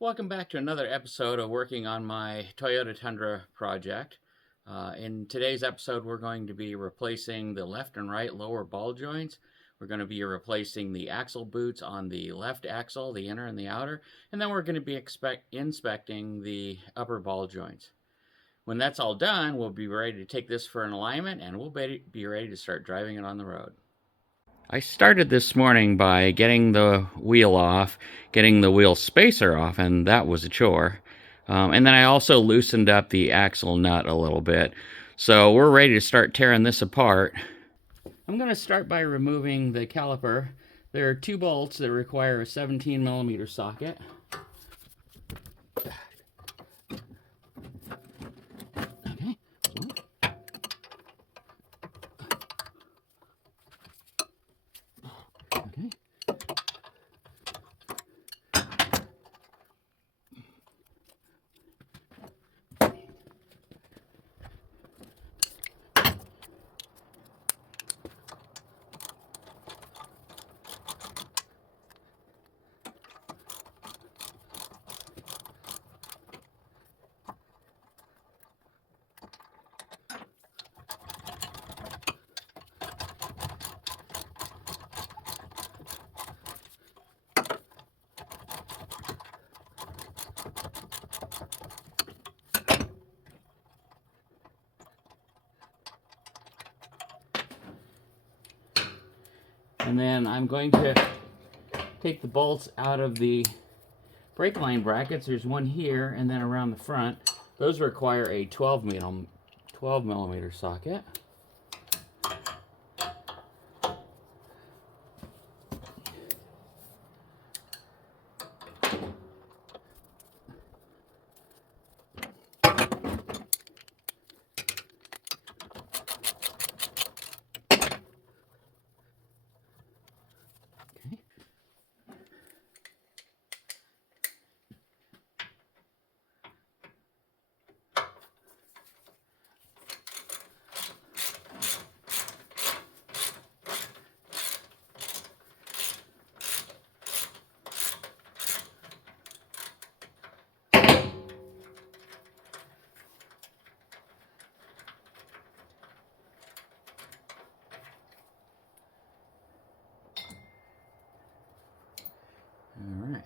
Welcome back to another episode of working on my Toyota Tundra project. In today's episode, we're going to be replacing the left and right lower ball joints. We're going to be replacing the axle boots on the left axle, the inner and the outer, and then we're going to be inspecting the upper ball joints. When that's all done, we'll be ready to take this for an alignment and we'll be ready to start driving it on the road. I started this morning by getting the wheel off, getting the wheel spacer off, and that was a chore. And then I also loosened up the axle nut a little bit. So we're ready to start tearing this apart. I'm going to start by removing the caliper. There are two bolts that require a 17mm socket. Okay. Okay. And then I'm going to take the bolts out of the brake line brackets. There's one here and then around the front. Those require a 12mm socket. All right.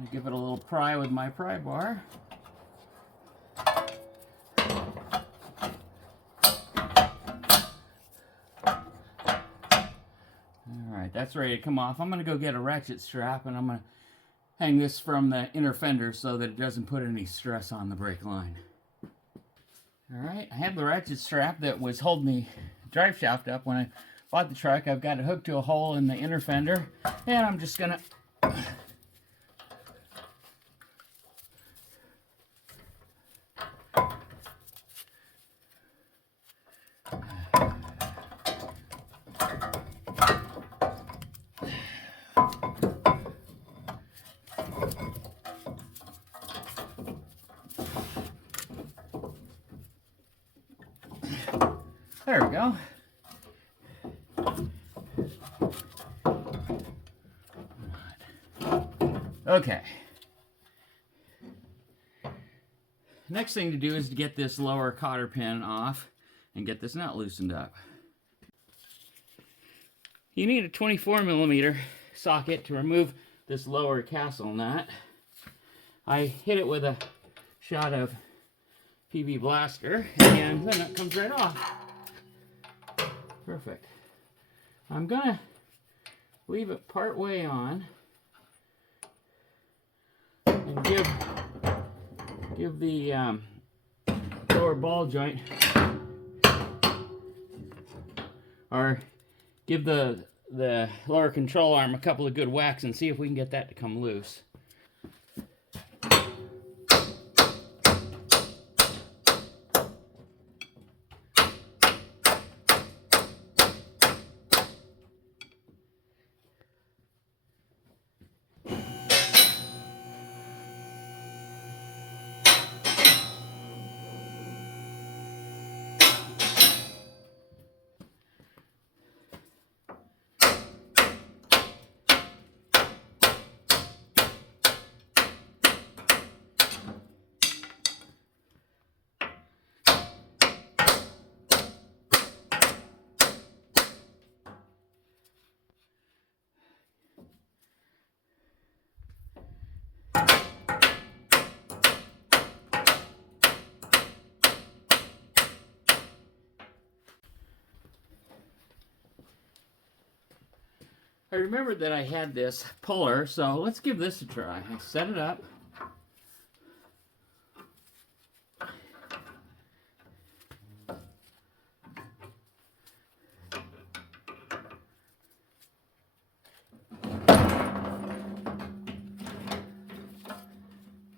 I give it a little pry with my pry bar. All right, that's ready to come off. I'm going to go get a ratchet strap and I'm going to hang this from the inner fender so that it doesn't put any stress on the brake line. All right, I have the ratchet strap that was holding the drive shaft up when I bought the truck. I've got it hooked to a hole in the inner fender, and I'm just gonna there we go. Okay. Next thing to do is to get this lower cotter pin off and get this nut loosened up. You need a 24mm socket to remove this lower castle nut. I hit it with a shot of PB Blaster and the nut comes right off. Perfect. I'm gonna leave it part way on and give the lower ball joint, or give the lower control arm a couple of good whacks and see if we can get that to come loose. I remembered that I had this puller, so let's give this a try. I set it up.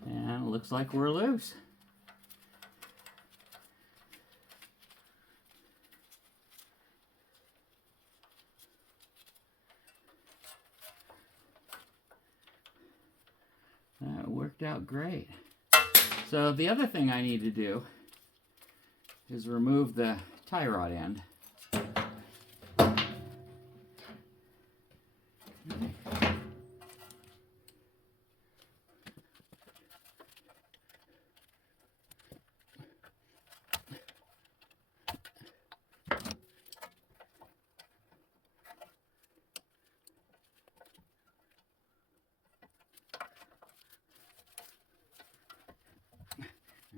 And it looks like we're loose. That worked out great. So the other thing I need to do is remove the tie rod end.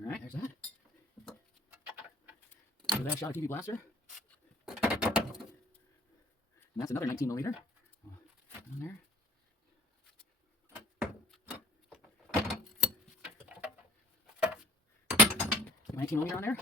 All right, there's that. So that shot a TV blaster. And that's another 19mm. On there. Get my 19mm on there.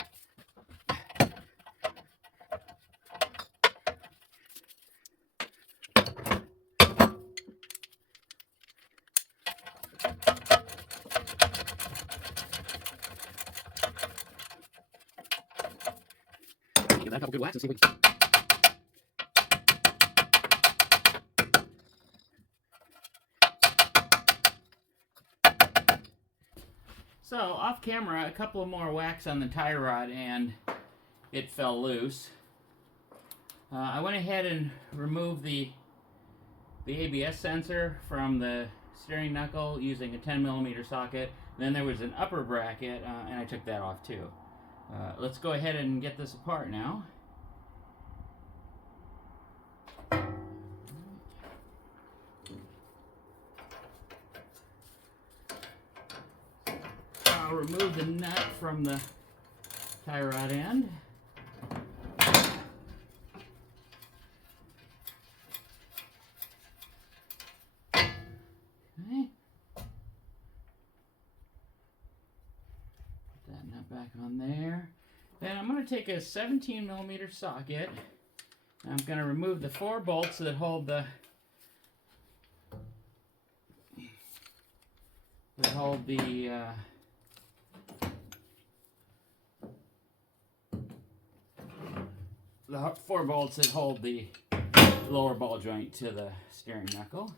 Give that a couple good whacks and see if we can. So off camera, a couple of more whacks on the tie rod and it fell loose. I went ahead and removed the ABS sensor from the steering knuckle using a 10mm socket. Then there was an upper bracket and I took that off too. Let's go ahead and get this apart now. I'll remove the nut from the tie rod end. Okay. Put that nut back on there. Then I'm going to take a 17mm socket. I'm going to remove the 4 bolts that hold the the 4 bolts that hold the lower ball joint to the steering knuckle.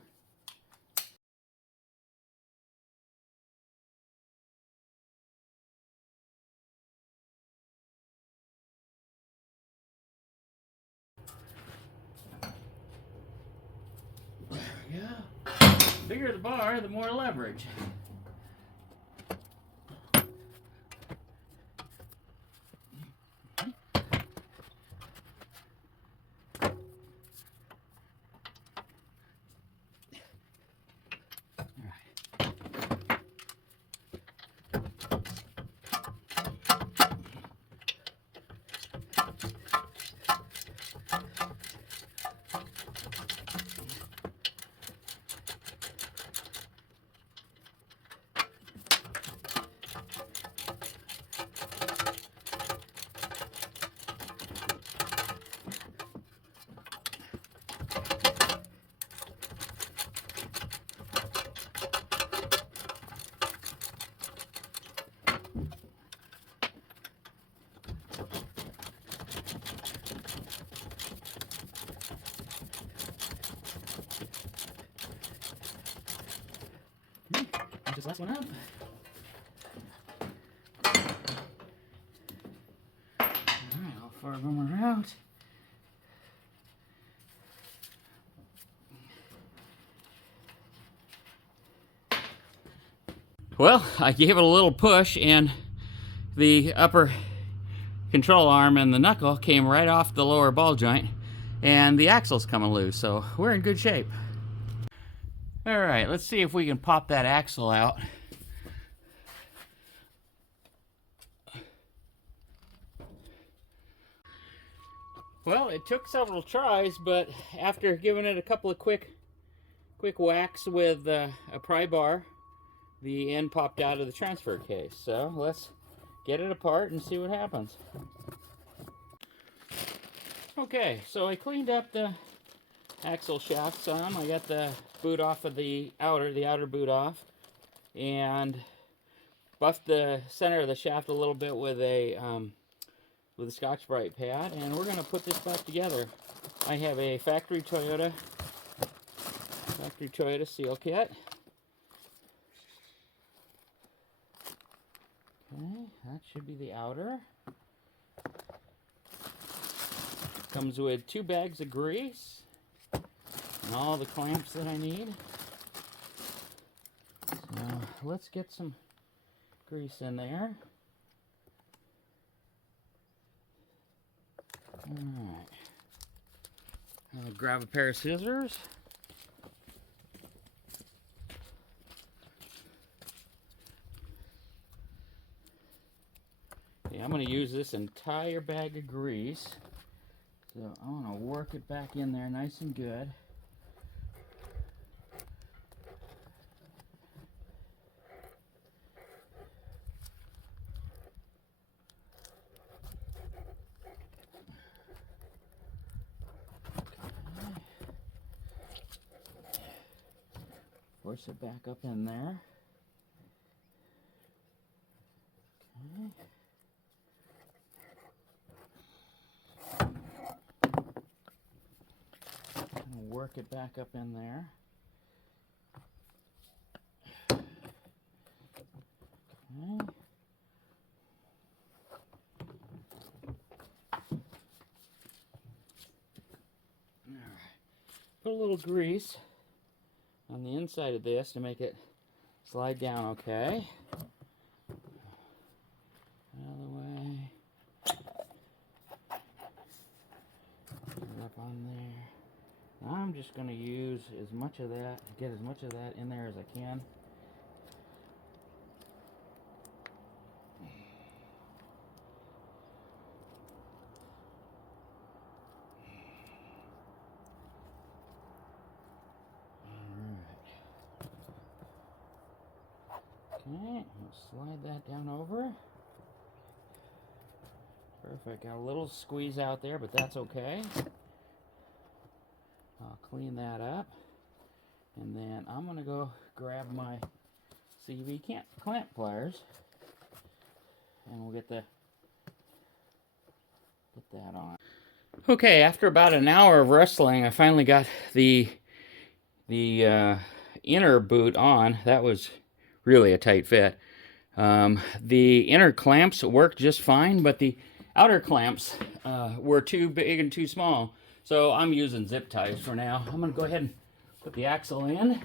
There we go. The bigger the bar, the more leverage. This last one up. Alright, all 4 of them are out. Well, I gave it a little push and the upper control arm and the knuckle came right off the lower ball joint and the axle's coming loose, so we're in good shape. Alright, let's see if we can pop that axle out. Well, it took several tries, but after giving it a couple of quick whacks with a pry bar, the end popped out of the transfer case. So let's get it apart and see what happens. Okay, so I cleaned up the axle shaft some. I got the boot off of the outer boot off, and buffed the center of the shaft a little bit with a Scotch-Brite pad, and we're going to put this back together. I have a factory Toyota seal kit. Okay, that should be the outer. Comes with 2 bags of grease and all the clamps that I need. So let's get some grease in there. Alright. I'll grab a pair of scissors. Okay, I'm going to use this entire bag of grease. So I want to work it back in there nice and good. Force it back up in there. Okay. Work it back up in there. Okay. Alright. Put a little grease on the inside of this to make it slide down okay. Out of the way. Put it up on there. Now I'm just going to use as much of that, get as much of that in there as I can. Okay, we'll slide that down over. Perfect. Got a little squeeze out there, but that's okay. I'll clean that up. And then I'm going to go grab my CV clamp pliers. And we'll get that on. Okay, after about an hour of wrestling, I finally got the inner boot on. That was really a tight fit. The inner clamps worked just fine, but the outer clamps were too big and too small. So I'm using zip ties for now. I'm going to go ahead and put the axle in.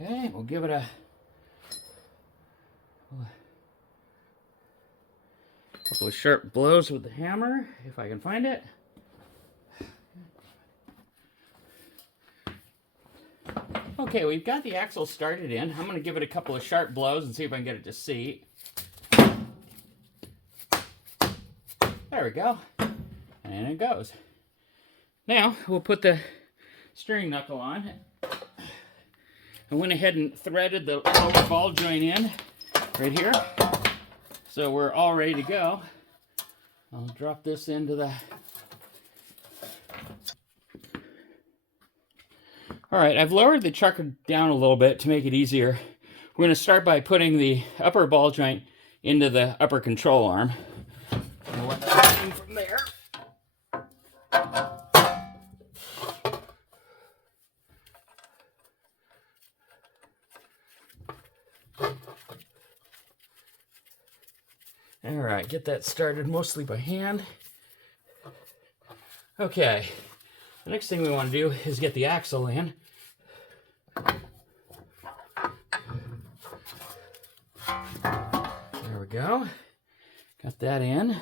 Okay, we'll give it a couple of sharp blows with the hammer, if I can find it. Okay, we've got the axle started in. I'm going to give it a couple of sharp blows and see if I can get it to seat. There we go. And it goes. Now, we'll put the steering knuckle on. I went ahead and threaded the lower ball joint in right here. So we're all ready to go. I'll drop this into the... Alright, I've lowered the chucker down a little bit to make it easier. We're going to start by putting the upper ball joint into the upper control arm. And we'll let from there. Alright, get that started mostly by hand. Okay, the next thing we want to do is get the axle in. There we go. Got that in.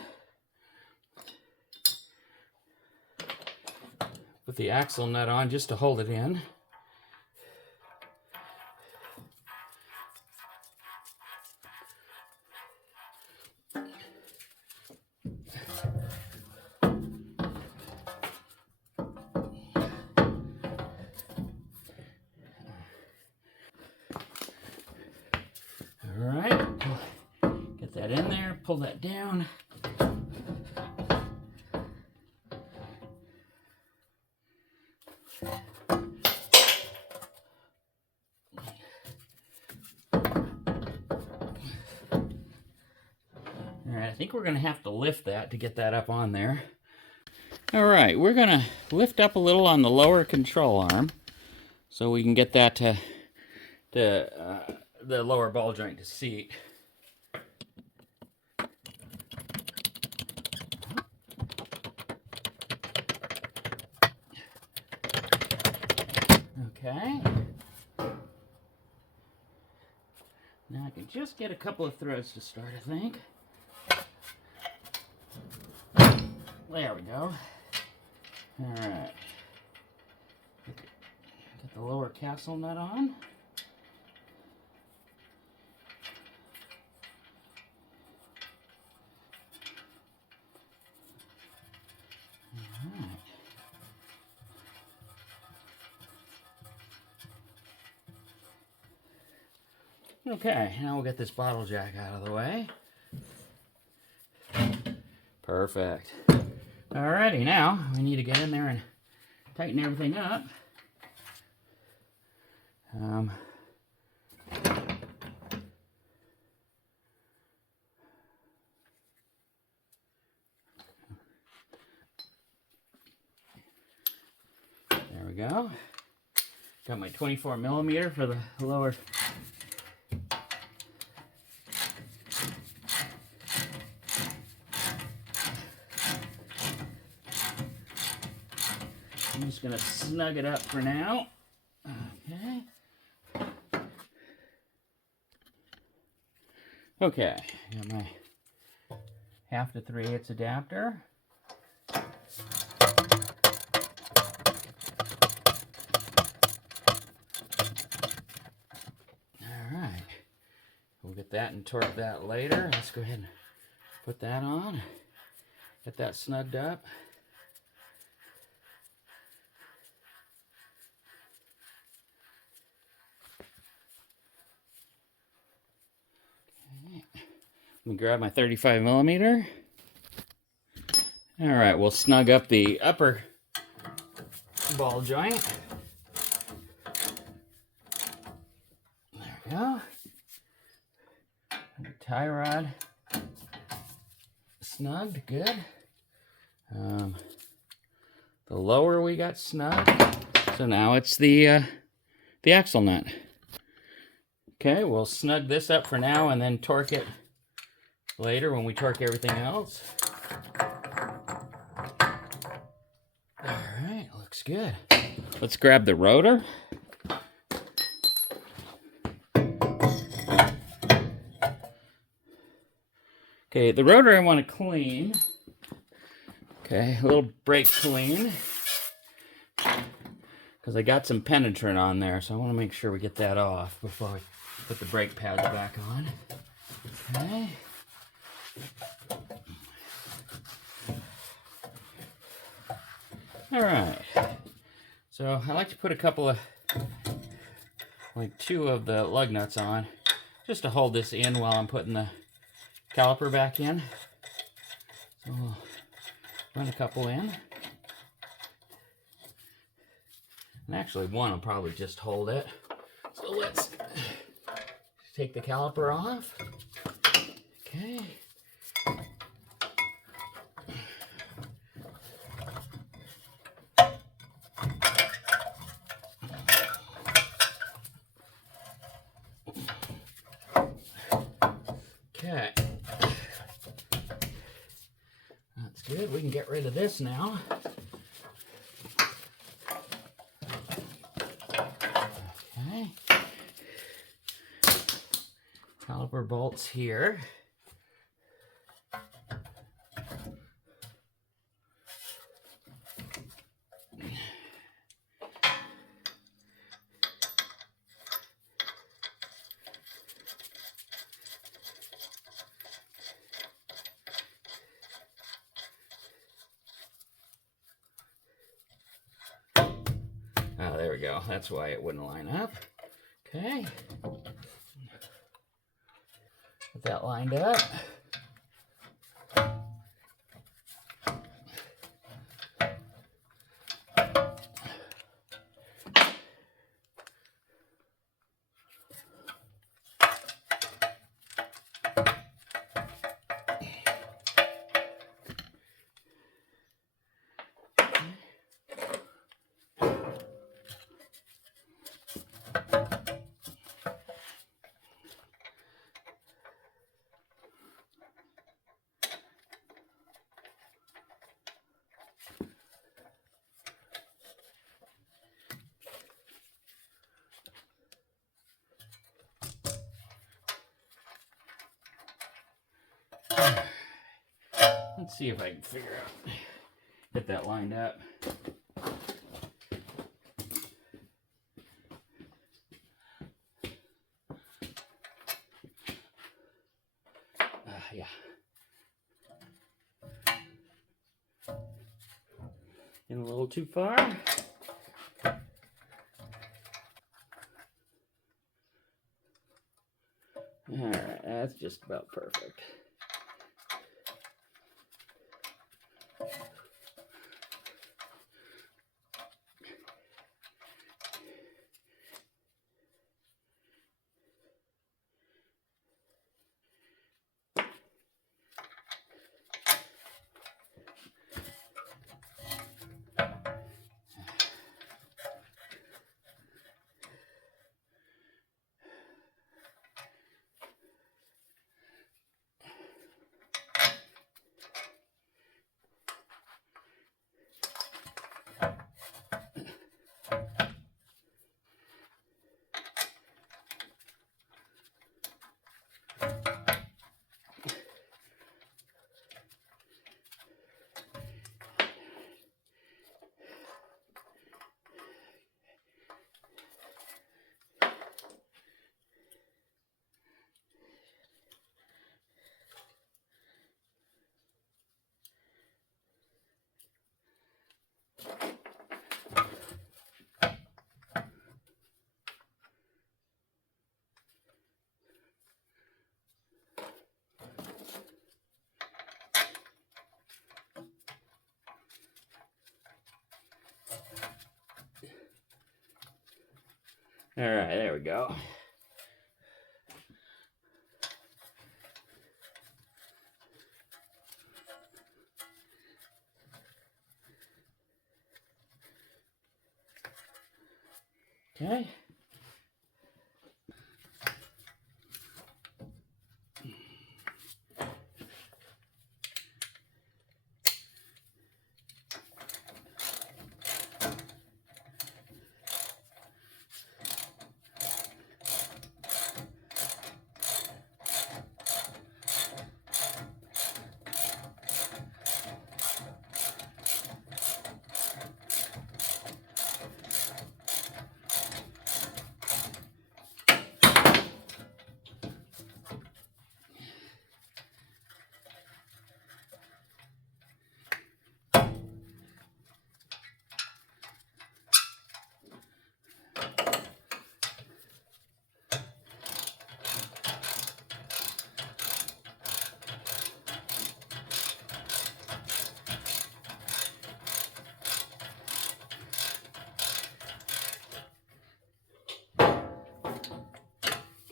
Put the axle nut on just to hold it in. pull that down. Alright, I think we're going to have to lift that to get that up on there. Alright, we're going to lift up a little on the lower control arm so we can get that to the lower ball joint to seat. Okay. Now I can just get a couple of threads to start, I think. There we go. Alright. Get the lower castle nut on. Alright. Okay, now we'll get this bottle jack out of the way. Perfect. Alrighty, now we need to get in there and tighten everything up. There we go. Got my 24mm for the lower. I'm just going to snug it up for now. Okay. Okay, got my 1/2 to 3/8 adapter. Alright, we'll get that and torque that later. Let's go ahead and put that on. Get that snugged up. Let me grab my 35mm. All right, we'll snug up the upper ball joint. There we go. And the tie rod snugged, good. The lower we got snug. So now it's the axle nut. Okay, we'll snug this up for now and then torque it later when we torque everything else. Alright, looks good. Let's grab the rotor. Okay, the rotor I want to clean. Okay, a little brake clean. Because I got some penetrant on there, so I want to make sure we get that off before we put the brake pads back on. Okay. Alright, so I like to put a couple of, like 2 of the lug nuts on, just to hold this in while I'm putting the caliper back in. So we'll run a couple in. And actually one will probably just hold it. So let's take the caliper off. Okay. Okay. That's good. We can get rid of this now. Okay. Caliper bolts here. Oh, there we go. That's why it wouldn't line up. Okay. Get that lined up. Let's see if I can figure out, get that lined up. Yeah. In a little too far. Alright, that's just about perfect. Alright, there we go. Okay.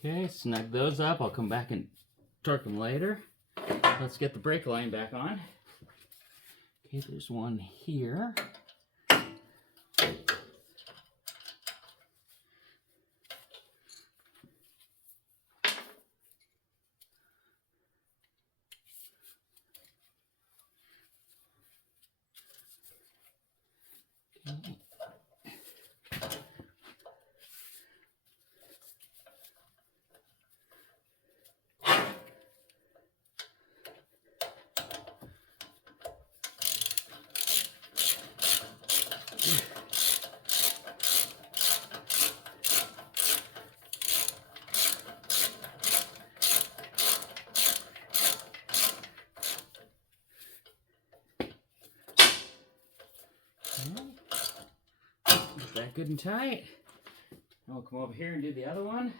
Okay, snug those up. I'll come back and torque them later. Let's get the brake line back on. Okay, there's one here. Okay. Get that good and tight. I'll come over here and do the other one.